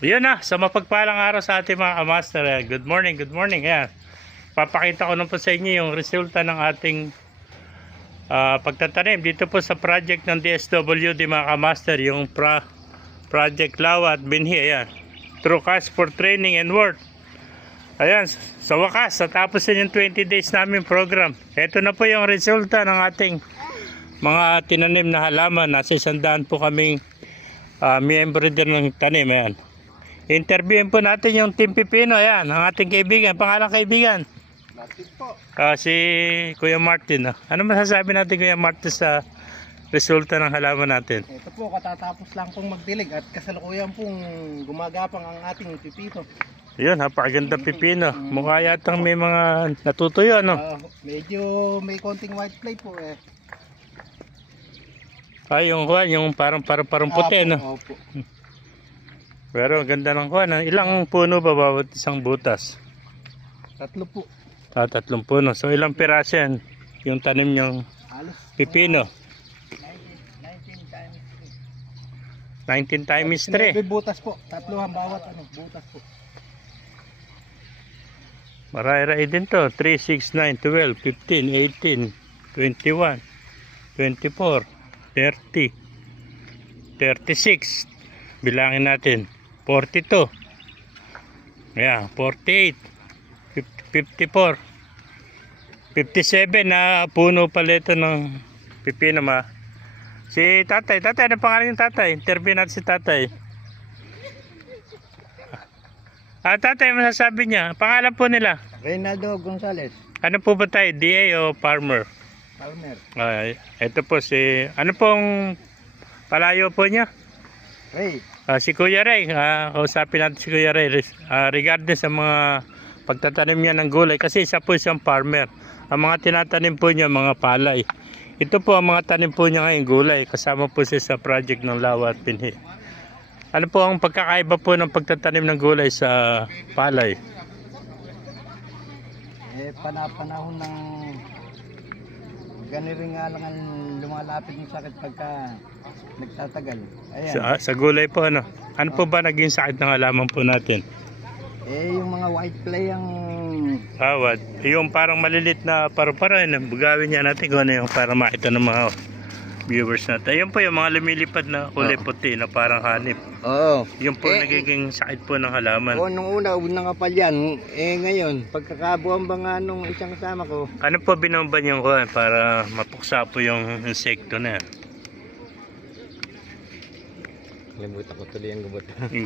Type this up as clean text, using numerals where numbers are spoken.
Yun na, sa mapagpalang araw sa ating mga kamaster. Good morning, good morning. Ayan. Papakita ko na po sa inyo yung resulta ng ating pagtatanim dito po sa project ng DSWD mga kamaster, yung project Lawa at Binhi. Ayan. True Cash for Training and Work. Ayan, sa wakas, natapos din yung 20 days namin program. Ito na po yung resulta ng ating mga tinanim na halaman. Nasa 100 po kaming miyembro din ng tanim. Ayan. Interviewin po natin yung Team Pipino. Ayan, ang ating kaibigan. Pangalang kaibigan? Martin po. Si Kuya Martin. Ano masasabi natin, Kuya Martin, sa resulta ng halaman natin? Ito po, katatapos lang pong magdilig at kasalukuyan pong gumagapang ang ating pipino. Yun, napakaganda pipino. Mukha yatang may mga natutuyo, no? Medyo may konting white plate po eh. Ay, yung parang puti, no? Opo. Pero ang ganda ng kuwan. Ilang puno ba bawat isang butas? 3 po. 3 puno. So ilang piraso yan? Yung tanim niyang Halos pipino? 19 times 3. 9 butas po. 3 ang bawat butas po. Maray-ray din to. 3, 6, 9, 12, 15, 18, 21, 24, 30, 36. Bilangin natin. 42. Ayan, 48. 54. 57 na puno pala ito ng pipino ma. Si tatay. Tatay, ano pangalan yung tatay? Interview natin si tatay. Tatay, masasabi niya. Pangalan po nila. Reynaldo Gonzales. Ano po ba tayo? DA o farmer? Palmer. Ito po si... Ano pong palayo po niya? Ray. Si Kuya Ray, kausapin natin si Kuya Ray regarding sa mga pagtatanim niya ng gulay kasi isa po siyang farmer. Ang mga tinatanim po niya mga palay. Ito po ang mga tanim po niya ngayon gulay, kasama po siya sa project ng Lawa at Binhi. Ano po ang pagkakaiba po ng pagtatanim ng gulay sa palay? Panahon ng ganirin nga lang ang lumalapit ng sakit pagka nagtatagal. Ayan. Sa gulay po ano? Ano po ba naging sakit ng halaman po natin? Yung mga white fly ang... Yung parang malilit na paru-paro, bugawin niya natin kung ano yung para makita ng mga viewers natin. Ayun po yung mga lumilipad na kulay puti na parang hanip. Oo. Yung po nagiging sakit po ng halaman. Nung unang kapal yan, ngayon, pagkakabuhan ba nga nung isang kasama ko. Ano po binomba niyo ko para mapuksa po yung insekto na yan? Limutan ko tuloy ang gubot. Yung